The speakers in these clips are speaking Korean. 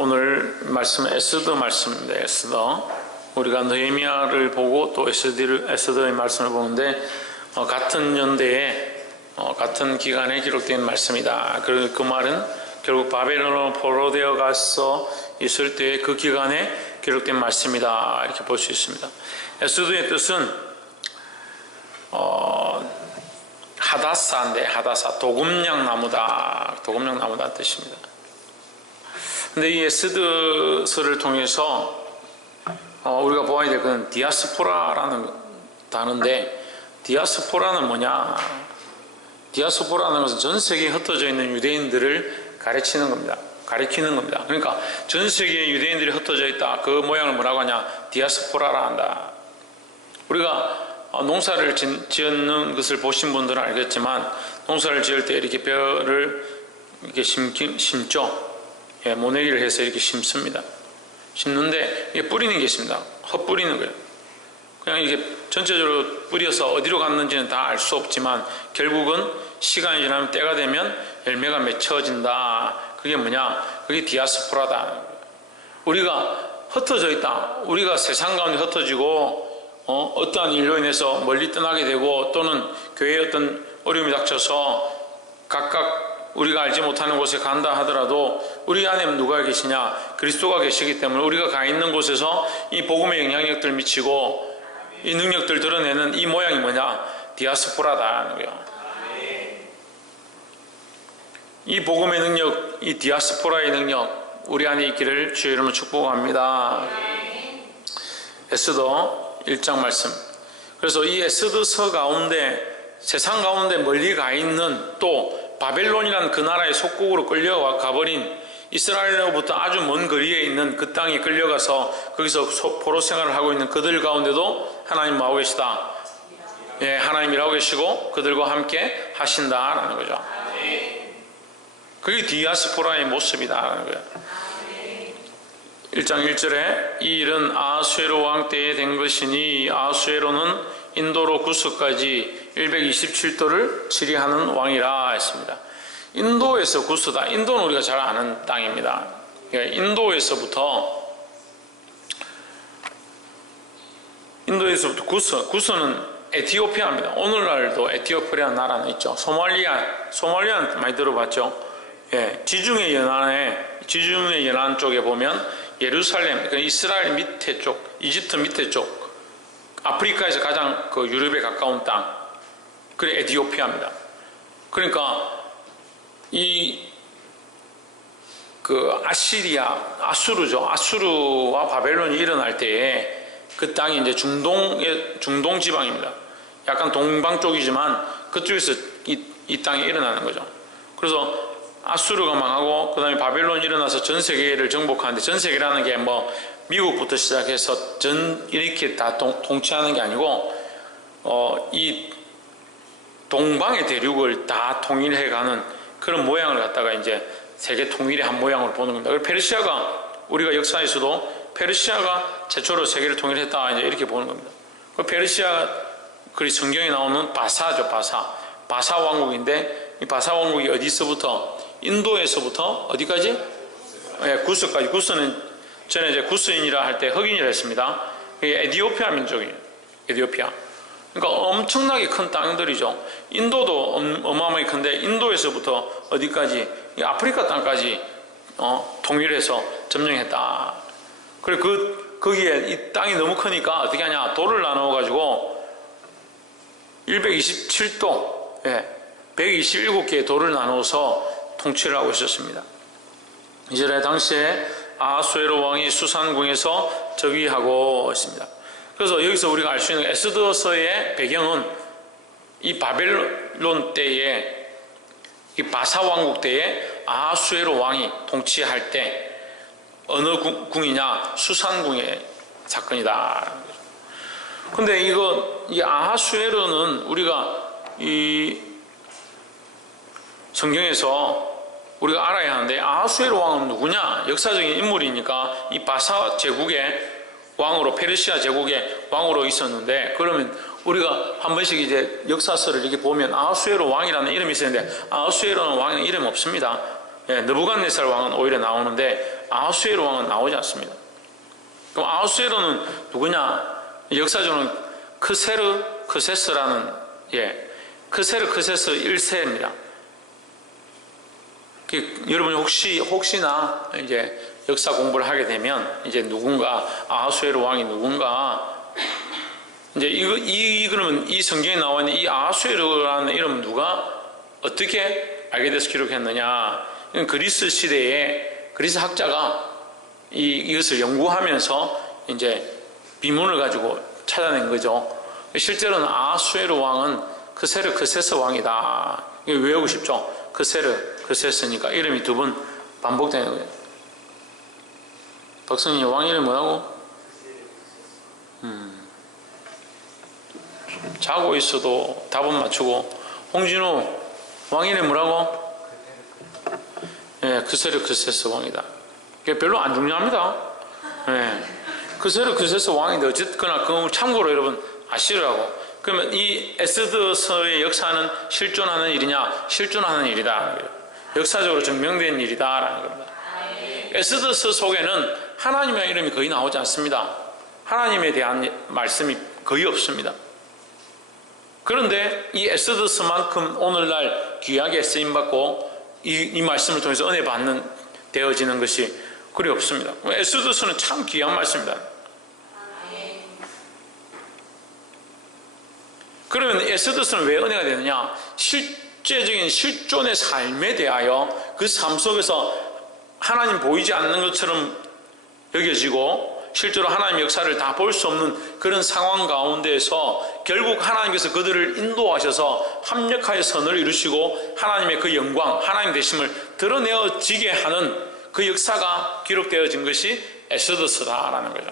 오늘 말씀은 에스더 말씀입니다. 에스더. 우리가 느헤미야를 보고 또 에스더를, 에스더의 말씀을 보는데 어, 같은 연대에 어, 같은 기간에 기록된 말씀이다. 그, 그 말은 결국 바벨론으로 포로되어 가서 있을 때의 그 기간에 기록된 말씀이다. 이렇게 볼 수 있습니다. 에스더의 뜻은 어, 하다사인데 하다사 도금냥 나무다. 도금냥 나무다 뜻입니다. 근데 이 에스드서를 통해서 어, 우리가 보아야 될 것은 디아스포라라는 단어인데 디아스포라는 뭐냐? 디아스포라는 것은 전 세계에 흩어져 있는 유대인들을 가르치는 겁니다. 가리키는 겁니다. 그러니까 전 세계에 유대인들이 흩어져 있다. 그 모양을 뭐라고 하냐? 디아스포라라 한다. 우리가 어, 농사를 지었는 것을 보신 분들은 알겠지만 농사를 지을 때 이렇게 벼를 이렇게 심기, 심죠. 예, 모내기를 해서 이렇게 심습니다. 심는데 이게 뿌리는 게 있습니다. 헛뿌리는 거예요. 그냥 이게 전체적으로 뿌려서 어디로 갔는지는 다 알 수 없지만 결국은 시간이 지나면 때가 되면 열매가 맺혀진다. 그게 뭐냐? 그게 디아스포라다. 우리가 흩어져 있다. 우리가 세상 가운데 흩어지고 어, 떠한 일로 인해서 멀리 떠나게 되고 또는 교회에 어떤 어려움이 닥쳐서 각각 우리가 알지 못하는 곳에 간다 하더라도 우리 안에 누가 계시냐 그리스도가 계시기 때문에 우리가 가 있는 곳에서 이 복음의 영향력들 미치고 이 능력들 드러내는 이 모양이 뭐냐 디아스포라다 거예요. 이 복음의 능력, 이 디아스포라의 능력 우리 안에 있기를 주의 이름으로 축복합니다. 에스더 1장 말씀. 그래서 이 에스더서 가운데 세상 가운데 멀리 가 있는 또 바벨론이라는 그 나라의 속국으로 끌려가 가버린 이스라엘로부터 아주 먼 거리에 있는 그 땅에 끌려가서 거기서 포로 생활을 하고 있는 그들 가운데도 하나님 뭐하고 계시다. 예, 하나님 일하고 계시고 그들과 함께 하신다라는 거죠. 그게 디아스포라의 모습이다라는 거예요. 1장 1절에 이 일은 아수에로 왕 때에 된 것이니 아수에로는 인도로 구스까지 127도를 지리하는 왕이라 했습니다. 인도에서 구스다. 인도는 우리가 잘 아는 땅입니다. 그러니까 인도에서부터 인도에서부터 구스, 구스는 에티오피아입니다. 오늘날도 에티오피아 나라는 있죠. 소말리아, 소말리아 많이 들어봤죠. 예, 지중해 연안에 지중해 연안 쪽에 보면 예루살렘, 그러니까 이스라엘 밑에 쪽, 이집트 밑에 쪽, 아프리카에서 가장 그 유럽에 가까운 땅, 그게 에티오피아입니다. 그러니까 이 그 아시리아, 아수르죠. 아수르와 바벨론이 일어날 때에 그 땅이 이제 중동의 중동 지방입니다. 약간 동방 쪽이지만 그쪽에서 이, 이 땅이 일어나는 거죠. 그래서 아수르가 망하고 그다음에 바벨론이 일어나서 전 세계를 정복하는데 전 세계라는 게 뭐 미국부터 시작해서 전 이렇게 다 동, 통치하는 게 아니고 어, 이 동방의 대륙을 다 통일해가는 그런 모양을 갖다가 이제 세계 통일의 한 모양으로 보는 겁니다. 그리고 페르시아가 우리가 역사에서도 페르시아가 최초로 세계를 통일했다 이제 이렇게 보는 겁니다. 그 페르시아 그리 성경에 나오는 바사죠 바사 바사 왕국인데 이 바사 왕국이 어디서부터 인도에서부터 어디까지? 예, 구스까지 구스는 전에 이제 구스인이라 할 때 흑인이라 했습니다. 에디오피아 민족이에요. 에디오피아. 그러니까 엄청나게 큰 땅들이죠. 인도도 어마어마하게 큰데 인도에서부터 어디까지 아프리카 땅까지 어, 통일해서 점령했다. 그리고 그 거기에 이 땅이 너무 크니까 어떻게 하냐 돌을 나누어 가지고 127도, 예, 127개의 돌을 나누어서 통치를 하고 있었습니다. 이제 당시에 아수에로 왕이 수산궁에서 즉위하고 있습니다. 그래서 여기서 우리가 알 수 있는 에스더서의 배경은 이 바벨론 때에 이 바사 왕국 때에 아수에로 왕이 통치할 때 어느 궁이냐 수산궁의 사건이다. 근데 이거 이 아하수에로는 우리가 이 성경에서 우리가 알아야 하는데 아하수에로 왕은 누구냐? 역사적인 인물이니까 이 바사 제국의 왕으로 페르시아 제국의 왕으로 있었는데 그러면 우리가 한 번씩 이제 역사서를 이렇게 보면 아하수에로 왕이라는 이름이 있었는데 아하수에로는 왕은 이름 없습니다. 예, 느부갓네살 왕은 오히려 나오는데 아하수에로 왕은 나오지 않습니다. 그럼 아하수에로는 누구냐? 역사적으로는 크세르 크세스라는 예 크세르 크세스 1세입니다. 여러분이 혹시 혹시나 이제 역사 공부를 하게 되면 이제 누군가 아하수에로 왕이 누군가 이제 이거 이 그러면 이 성경에 나와 있는 이 아하수에로라는 이름 누가 어떻게 알게 돼서 기록했느냐? 그리스 시대에 그리스 학자가 이, 이것을 연구하면서 이제 비문을 가지고 찾아낸 거죠. 실제로는 아수에르 왕은 크세르 크세스 왕이다. 이거 외우고 싶죠? 크세르 크세스니까 이름이 두 번 반복되는 거예요. 박성희 왕 이름 뭐라고? 음. 자고 있어도 답은 맞추고 홍진우 왕 이름 뭐라고? 예, 크세르 크세스 왕이다. 그게 별로 안 중요합니다. 예. 크세르 크세스 왕인데 어쨌거나 그걸 참고로 여러분 아시라고. 그러면 이 에스더서의 역사는 실존하는 일이냐? 실존하는 일이다. 역사적으로 증명된 일이다라는 겁니다. 에스더서 속에는 하나님의 이름이 거의 나오지 않습니다. 하나님에 대한 말씀이 거의 없습니다. 그런데 이 에스더서만큼 오늘날 귀하게 쓰임받고 이, 이 말씀을 통해서 은혜 받는 되어지는 것이 그리 없습니다. 에스더서는 참 귀한 말씀입니다. 그러면 에스더서는 왜 은혜가 되느냐? 실제적인 실존의 삶에 대하여 그 삶 속에서 하나님 보이지 않는 것처럼 여겨지고 실제로 하나님 역사를 다 볼 수 없는 그런 상황 가운데에서 결국 하나님께서 그들을 인도하셔서 합력하여 선을 이루시고 하나님의 그 영광, 하나님 되심을 드러내어지게 하는 그 역사가 기록되어진 것이 에스더스다라는 거죠.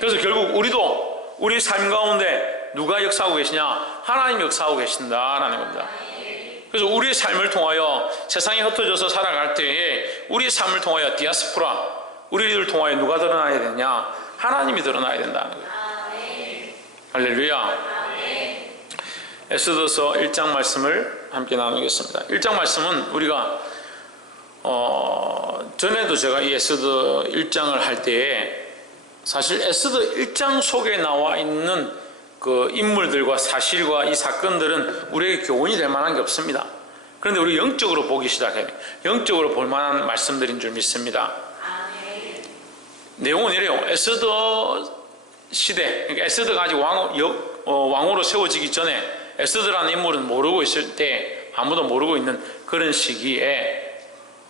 그래서 결국 우리도 우리 삶 가운데 누가 역사하고 계시냐? 하나님 역사하고 계신다라는 겁니다. 그래서 우리의 삶을 통하여 세상이 흩어져서 살아갈 때에 우리의 삶을 통하여 디아스포라, 우리를 통하여 누가 드러나야 되냐? 하나님이 드러나야 된다는 거예요. 할렐루야. 에스더서 1장 말씀을 함께 나누겠습니다. 1장 말씀은 우리가 어, 전에도 제가 이 에스더 1장을 할 때에 사실 에스더 1장 속에 나와 있는 그 인물들과 사실과 이 사건들은 우리에게 교훈이 될 만한 게 없습니다. 그런데 우리 영적으로 보기 시작해요. 영적으로 볼 만한 말씀들인 줄 믿습니다. 내용은 이래요. 에스더 시대, 그러니까 에스더가 아직 왕, 역, 어, 왕으로 세워지기 전에 에스더라는 인물은 모르고 있을 때 아무도 모르고 있는 그런 시기에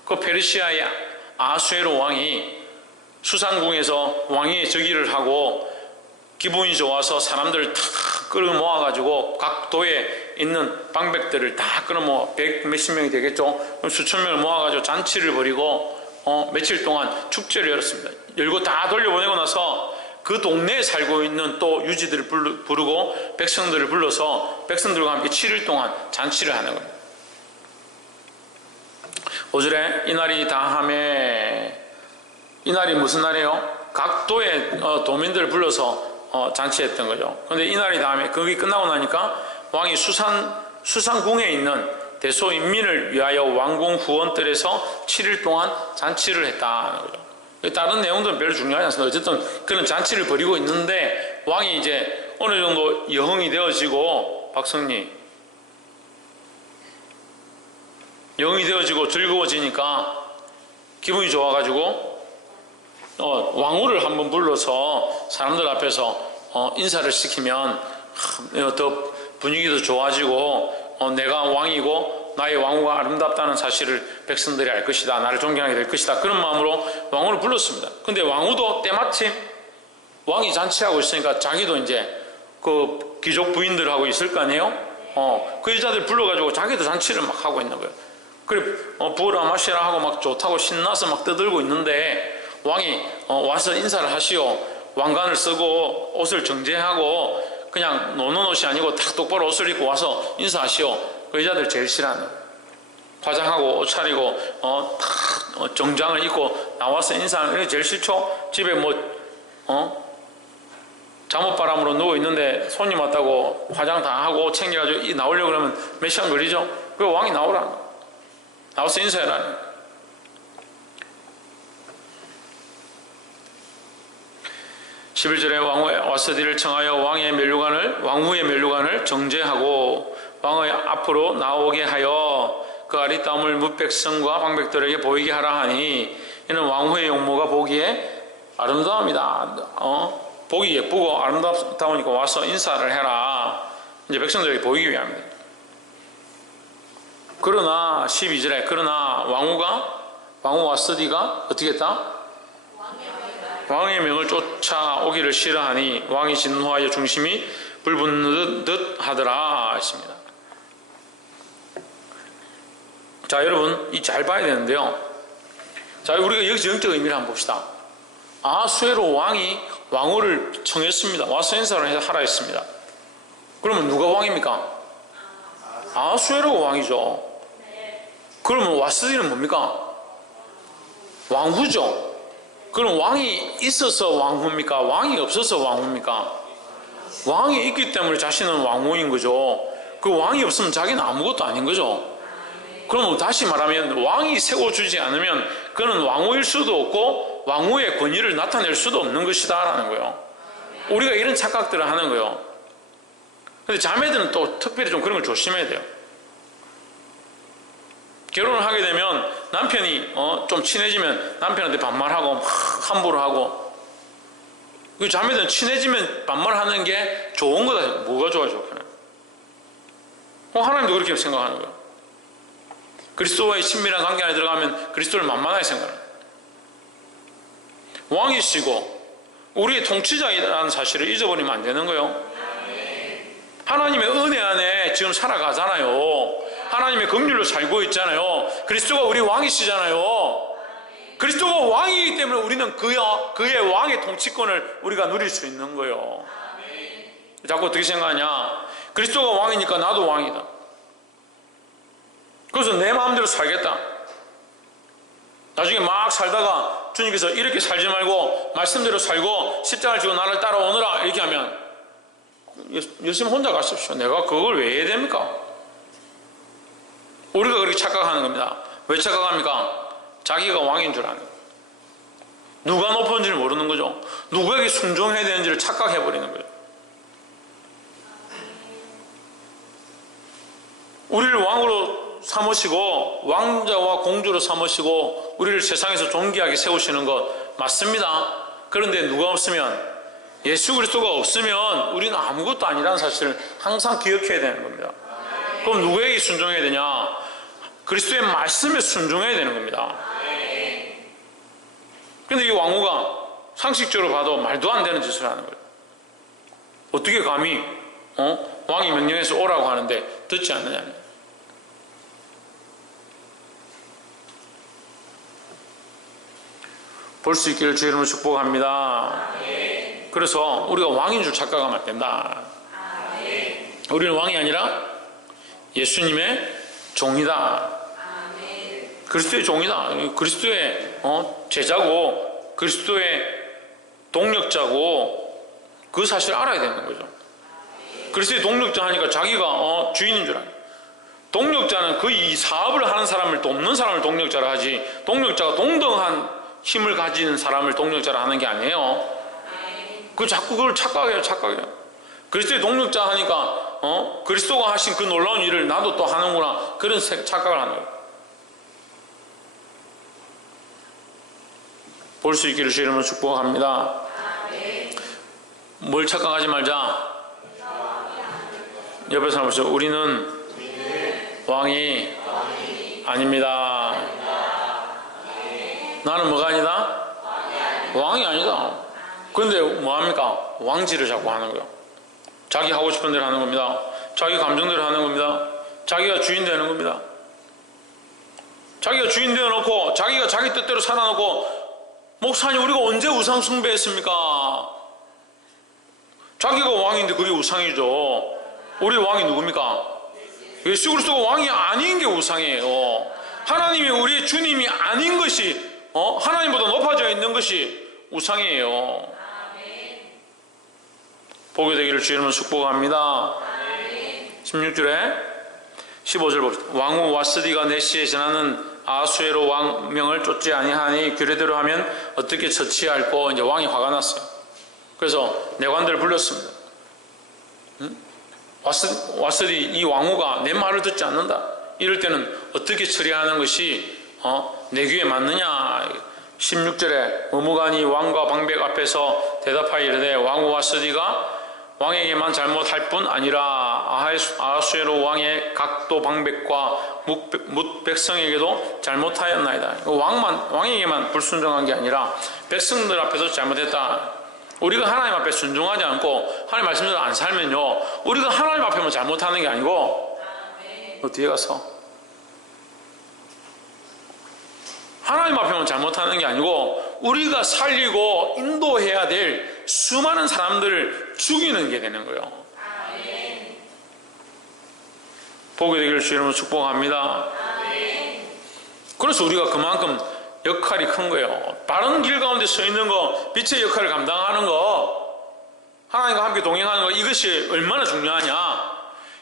그 페르시아의 아수에로 왕이 수상궁에서 왕의 즉위를 하고 기분이 좋아서 사람들을 다 끌어 모아가지고 각 도에 있는 방백들을 다 끌어 모아 백 몇십 명이 되겠죠. 수천 명을 모아가지고 잔치를 벌이고 어, 며칠 동안 축제를 열었습니다. 열고 다 돌려보내고 나서 그 동네에 살고 있는 또 유지들을 부르고 백성들을 불러서 백성들과 함께 7일 동안 잔치를 하는 겁니다. 5절에 이날이 다함에 이날이 무슨 날이에요? 각 도의 어, 도민들을 불러서 어, 잔치했던 거죠. 그런데 이날이 다음에 거기 끝나고 나니까 왕이 수산 수상궁에 있는 대소 인민을 위하여 왕궁 후원들에서 7일 동안 잔치를 했다는 거죠. 다른 내용들은 별로 중요하지 않습니다. 어쨌든 그런 잔치를 벌이고 있는데 왕이 이제 어느 정도 여흥이 되어지고 박성리 영이 되어지고 즐거워지니까 기분이 좋아가지고 어, 왕후를 한번 불러서 사람들 앞에서 어, 인사를 시키면 어, 더 분위기도 좋아지고 어, 내가 왕이고 나의 왕후가 아름답다는 사실을 백성들이 알 것이다. 나를 존경하게 될 것이다. 그런 마음으로 왕후를 불렀습니다. 근데 왕후도 때마침 왕이 잔치하고 있으니까 자기도 이제 그 귀족 부인들하고 있을 거 아니에요? 어, 그 여자들 불러가지고 자기도 잔치를 막 하고 있는 거예요. 그래, 어, 부어라 마시라 하고 막 좋다고 신나서 막 떠들고 있는데 왕이 어, 와서 인사를 하시오. 왕관을 쓰고 옷을 정제하고 그냥 노는 옷이 아니고 딱 똑바로 옷을 입고 와서 인사하시오. 그 여자들 제일 싫어하는 화장하고 옷 차리고 어, 탁 어, 정장을 입고 나와서 인사하는 게 제일 싫죠. 집에 뭐 어? 잠옷바람으로 누워 있는데 손님 왔다고 화장 다 하고 챙겨가지고 나오려고 그러면 몇 시간 걸리죠? 그 왕이 나오라. 나와서 인사해라. 11절에 왕후 와스디를 청하여 왕의 멸류관을 왕후의 멸류관을 정제하고 왕의 앞으로 나오게 하여 그 아리따움을 뭇백성과 방백들에게 보이게 하라 하니 이는 왕후의 용모가 보기에 아름다움이다. 어? 보기 예쁘고 아름다우니까 와서 인사를 해라. 이제 백성들에게 보이기 위함이다. 그러나 12절에 그러나 왕후가 왕후 와스디가 어떻게 했다? 왕의 명을 쫓아오기를 싫어하니 왕이 진노하여 중심이 불붙는 듯 하더라 했습니다. 자 여러분 이 잘 봐야 되는데요. 자 우리가 여기서 영적 의미를 한번 봅시다. 아수에로 왕이 왕후를 청했습니다. 와서 인사를 해서 하라 했습니다. 그러면 누가 왕입니까? 아수에로가 왕이죠. 그러면 와스디는 뭡니까? 왕후죠. 그럼 왕이 있어서 왕후입니까? 왕이 없어서 왕후입니까? 왕이 있기 때문에 자신은 왕후인 거죠. 그 왕이 없으면 자기는 아무것도 아닌 거죠. 그럼 다시 말하면 왕이 세워주지 않으면 그는 왕후일 수도 없고 왕후의 권위를 나타낼 수도 없는 것이다라는 거예요. 우리가 이런 착각들을 하는 거예요. 근데 자매들은 또 특별히 좀 그런 걸 조심해야 돼요. 결혼을 하게 되면 남편이 어, 좀 친해지면 남편한테 반말하고 막 함부로 하고 그 자매들은 친해지면 반말하는 게 좋은 거다. 뭐가 좋아 좋구나. 어, 하나님도 그렇게 생각하는 거예요. 그리스도와의 친밀한 관계 안에 들어가면 그리스도를 만만하게 생각해요. 왕이시고 우리의 통치자이라는 사실을 잊어버리면 안 되는 거예요. 하나님의 은혜 안에 지금 살아가잖아요. 하나님의 긍휼로 살고 있잖아요. 그리스도가 우리 왕이시잖아요. 그리스도가 왕이기 때문에 우리는 그의, 그의 왕의 통치권을 우리가 누릴 수 있는 거예요. 자꾸 어떻게 생각하냐? 그리스도가 왕이니까 나도 왕이다. 그래서 내 마음대로 살겠다. 나중에 막 살다가 주님께서 이렇게 살지 말고 말씀대로 살고 십자가를 지고 나를 따라오너라 이렇게 하면 예수님 혼자 가십시오. 내가 그걸 왜 해야 됩니까? 우리가 그렇게 착각하는 겁니다. 왜 착각합니까? 자기가 왕인 줄 아는. 누가 높은지를 모르는 거죠. 누구에게 순종해야 되는지를 착각해버리는 거예요. 우리를 왕으로 삼으시고 왕자와 공주로 삼으시고 우리를 세상에서 존귀하게 세우시는 것 맞습니다. 그런데 누가 없으면 예수 그리스도가 없으면 우리는 아무것도 아니라는 사실을 항상 기억해야 되는 겁니다. 그럼 누구에게 순종해야 되냐? 그리스도의 말씀에 순종해야 되는 겁니다. 근데 이 왕후가 상식적으로 봐도 말도 안 되는 짓을 하는 거예요. 어떻게 감히 어? 왕이 명령해서 오라고 하는데 듣지 않느냐는 볼수 있기를 주 이름으로 축복합니다. 그래서 우리가 왕인 줄 착각하면 안 된다. 우리는 왕이 아니라 예수님의 종이다. 그리스도의 종이다. 그리스도의 어, 제자고 그리스도의 동력자고 그 사실을 알아야 되는 거죠. 그리스도의 동력자 하니까 자기가 어, 주인인 줄 알아요. 동력자는 그 이 사업을 하는 사람을 돕는 사람을 동력자라 하지 동력자가 동등한 힘을 가지는 사람을 동력자라 하는 게 아니에요. 그 자꾸 그걸 착각해요, 착각해요. 그리스도의 동력자 하니까 어? 그리스도가 하신 그 놀라운 일을 나도 또 하는구나 그런 착각을 하는 거예요. 볼 수 있기를 주 이름으로 축복합니다. 뭘 착각하지 말자. 옆에 사람 보세요. 우리는 왕이 아닙니다. 나는 뭐가 아니다? 왕이 아니다. 그런데 뭐합니까? 왕지를 자꾸 하는 거예요. 자기 하고 싶은 대로 하는 겁니다. 자기 감정대로 하는 겁니다. 자기가 주인 되는 겁니다. 자기가 주인 되어놓고 자기가 자기 뜻대로 살아놓고 목사님 우리가 언제 우상 숭배했습니까? 자기가 왕인데 그게 우상이죠. 우리 왕이 누굽니까? 예수 그리스도가 왕이 아닌 게 우상이에요. 하나님이 우리의 주님이 아닌 것이 어? 하나님보다 높아져 있는 것이 우상이에요. 보게 되기를 주님은 축복합니다. 16절에 15절 봅시다. 왕후 와스디가 내시에 전하는 아수에로 왕명을 쫓지 아니하니 규례대로 하면 어떻게 처치할꼬 이제 왕이 화가 났어요. 그래서 내관들을 불렀습니다. 응? 와스, 와스디 이 왕후가 내 말을 듣지 않는다. 이럴 때는 어떻게 처리하는 것이 어? 내 귀에 맞느냐? 16절에 어무간이 왕과 방백 앞에서 대답하여 이르되 왕후 와스디가 왕에게만 잘못할 뿐 아니라 아하수- 아하수에로 왕의 각도 방백과 묵, 묵 백성에게도 잘못하였나이다. 왕만 왕에게만 불순종한 게 아니라 백성들 앞에서 잘못했다. 우리가 하나님 앞에 순종하지 않고 하나님 말씀대로 안 살면요, 우리가 하나님 앞에만 잘못하는 게 아니고 너 뒤에 가서 하나님 앞에만 잘못하는 게 아니고 우리가 살리고 인도해야 될 수많은 사람들을 죽이는 게 되는 거예요. 보게 되기를 주 이름으로 축복합니다. 그래서 우리가 그만큼 역할이 큰 거예요. 바른 길 가운데 서 있는 거, 빛의 역할을 감당하는 거, 하나님과 함께 동행하는 거, 이것이 얼마나 중요하냐.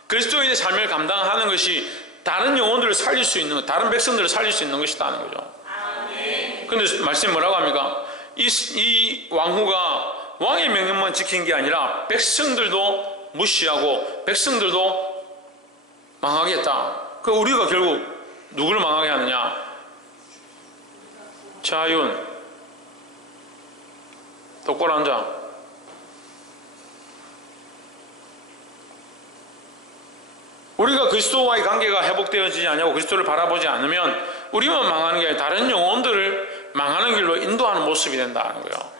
그리스도인의 삶을 감당하는 것이 다른 영혼들을 살릴 수 있는 것, 다른 백성들을 살릴 수 있는 것이다는 거죠. 근데 말씀 뭐라고 합니까? 이, 이 왕후가 왕의 명령만 지킨 게 아니라 백성들도 무시하고 백성들도 망하겠다. 그 우리가 결국 누구를 망하게 하느냐? 자윤 앉아. 우리가 그리스도와의 관계가 회복되어지지 않냐고 그리스도를 바라보지 않으면 우리만 망하는 게 아니라 다른 영혼들을 망하는 길로 인도하는 모습이 된다는 거예요.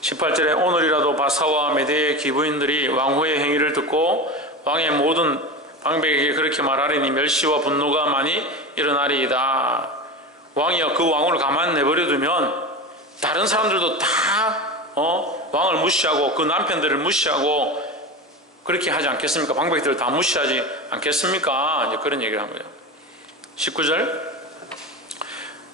18절에 오늘이라도 바사와 메대의 기부인들이 왕후의 행위를 듣고 왕의 모든 방백에게 그렇게 말하리니 멸시와 분노가 많이 일어나리이다. 왕이여 그 왕후를 가만 내버려 두면 다른 사람들도 다 어? 왕을 무시하고 그 남편들을 무시하고 그렇게 하지 않겠습니까? 방백들을 다 무시하지 않겠습니까? 이제 그런 얘기를 한 거예요. 19절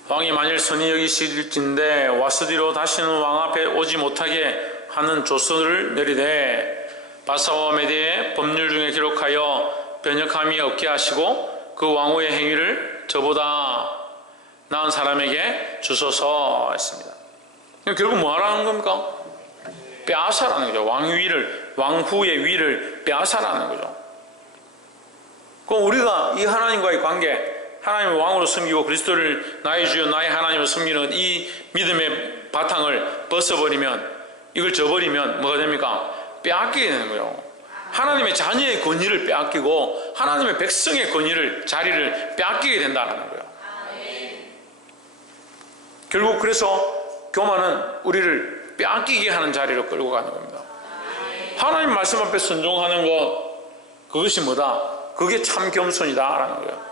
왕이 만일 선이 여기실진데 와스 디로 다시는 왕 앞에 오지 못하게 하는 조서를 내리되 바사와 메디의 법률 중에 기록하여 변역함이 없게 하시고 그 왕후의 행위를 저보다 나은 사람에게 주소서 했습니다. 결국 뭐 하라는 겁니까? 빼앗아라는 거죠. 왕위를, 왕후의 위를 빼앗아라는 거죠. 그럼 우리가 이 하나님과의 관계, 하나님의 왕으로 섬기고 그리스도를 나의 주여 나의 하나님을 섬기는 이 믿음의 바탕을 벗어버리면 이걸 저버리면 뭐가 됩니까? 빼앗기게 되는 거예요. 하나님의 자녀의 권위를 빼앗기고 하나님의 백성의 권위를 자리를 빼앗기게 된다는 거예요. 결국 그래서 교만은 우리를 빼앗기게 하는 자리로 끌고 가는 겁니다. 하나님 말씀 앞에 순종하는 것 그것이 뭐다? 그게 참 겸손이다라는 거예요.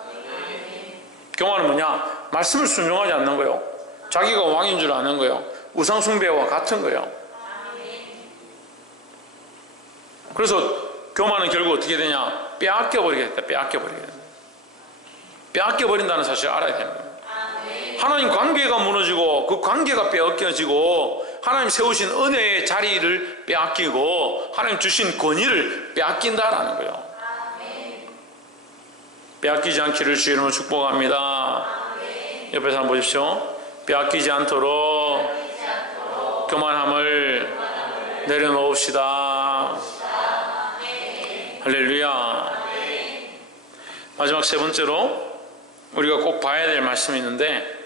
교만은 뭐냐? 말씀을 순종하지 않는 거예요. 자기가 왕인 줄 아는 거예요. 우상 숭배와 같은 거예요. 그래서 교만은 결국 어떻게 되냐? 빼앗겨 버리겠다. 빼앗겨 버리겠다. 빼앗겨 버린다는 사실을 알아야 되는 거예요. 하나님 관계가 무너지고 그 관계가 빼앗겨지고 하나님 세우신 은혜의 자리를 빼앗기고 하나님 주신 권위를 빼앗긴다라는 거예요. 빼앗기지 않기를 주 이름으로 축복합니다. 옆에 사람 보십시오. 빼앗기지 않도록 교만함을 내려놓읍시다. 할렐루야. 마지막 세 번째로 우리가 꼭 봐야 될 말씀이 있는데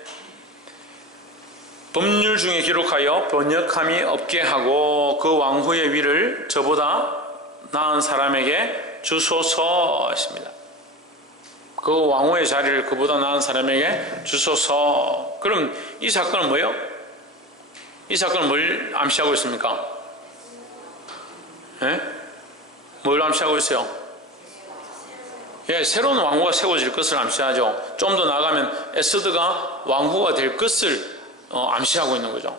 법률 중에 기록하여 번역함이 없게 하고 그 왕후의 위를 저보다 나은 사람에게 주소서 했습니다. 그 왕후의 자리를 그보다 나은 사람에게 주소서. 그럼 이 사건은 뭐예요? 이 사건은 뭘 암시하고 있습니까? 예? 뭘 암시하고 있어요? 예, 새로운 왕후가 세워질 것을 암시하죠. 좀 더 나가면 에스드가 왕후가 될 것을 어, 암시하고 있는 거죠.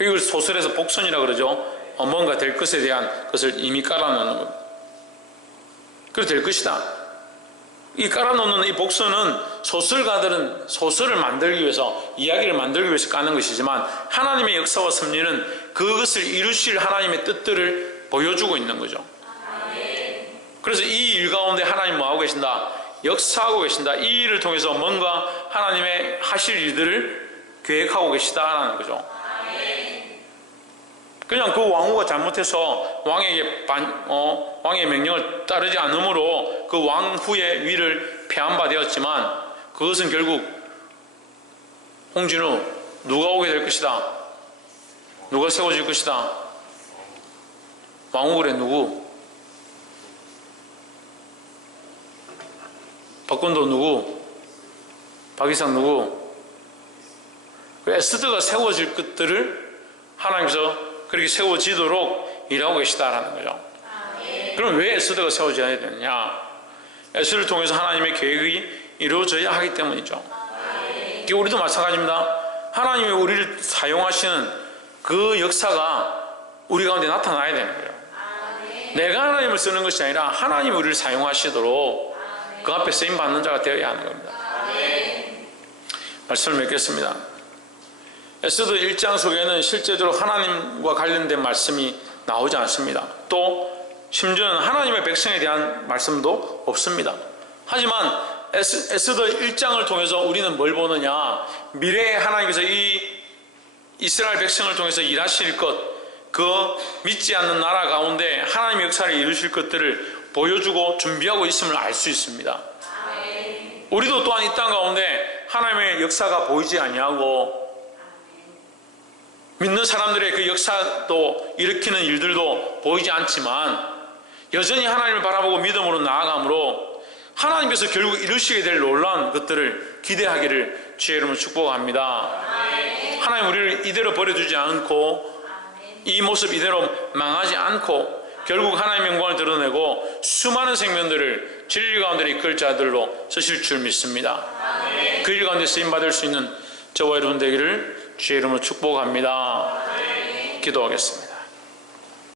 이걸 소설에서 복선이라 그러죠. 어, 뭔가 될 것에 대한 것을 이미 깔아놓는 겁니다. 그래 될 것이다. 이 깔아놓는 이 복선은 소설가들은 소설을 만들기 위해서 이야기를 만들기 위해서 까는 것이지만 하나님의 역사와 섭리는 그것을 이루실 하나님의 뜻들을 보여주고 있는 거죠. 그래서 이 일 가운데 하나님 뭐 하고 계신다? 역사하고 계신다. 이 일을 통해서 뭔가 하나님의 하실 일들을 계획하고 계시다라는 거죠. 그냥 그 왕후가 잘못해서 왕에게 반, 어, 왕의 명령을 따르지 않으므로 그 왕 후의 위를 폐한바 되었지만 그것은 결국 홍진우 누가 오게 될 것이다. 누가 세워질 것이다. 왕후 그래 누구? 박건도 누구? 박이상 누구? 그 에스더가 세워질 것들을 하나님께서 그렇게 세워지도록 일하고 계시다라는 거죠. 그럼 왜 에스더가 세워져야 되느냐? 에스더를 통해서 하나님의 계획이 이루어져야 하기 때문이죠. 이게 우리도 마찬가지입니다. 하나님이 우리를 사용하시는 그 역사가 우리 가운데 나타나야 되는 거예요. 내가 하나님을 쓰는 것이 아니라 하나님이 우리를 사용하시도록 그 앞에 쓰임 받는 자가 되어야 하는 겁니다. 말씀을 맺겠습니다. 에스더 1장 속에는 실제적으로 하나님과 관련된 말씀이 나오지 않습니다. 또 심지어는 하나님의 백성에 대한 말씀도 없습니다. 하지만 에스, 에스더 1장을 통해서 우리는 뭘 보느냐? 미래에 하나님께서 이 이스라엘 백성을 통해서 일하실 것, 그 믿지 않는 나라 가운데 하나님의 역사를 이루실 것들을 보여주고 준비하고 있음을 알 수 있습니다. 우리도 또한 이 땅 가운데 하나님의 역사가 보이지 아니하고 믿는 사람들의 그 역사도 일으키는 일들도 보이지 않지만 여전히 하나님을 바라보고 믿음으로 나아가므로 하나님께서 결국 이루시게 될 놀라운 것들을 기대하기를 주의 이름으로 축복합니다. 하나님 우리를 이대로 버려두지 않고 이 모습 이대로 망하지 않고 결국 하나님의 영광을 드러내고 수많은 생명들을 진리 가운데 이끌 자들로 쓰실 줄 믿습니다. 그 일 가운데 쓰임 받을 수 있는 저와 여러분 되기를 주의 이름으로 축복합니다. 기도하겠습니다.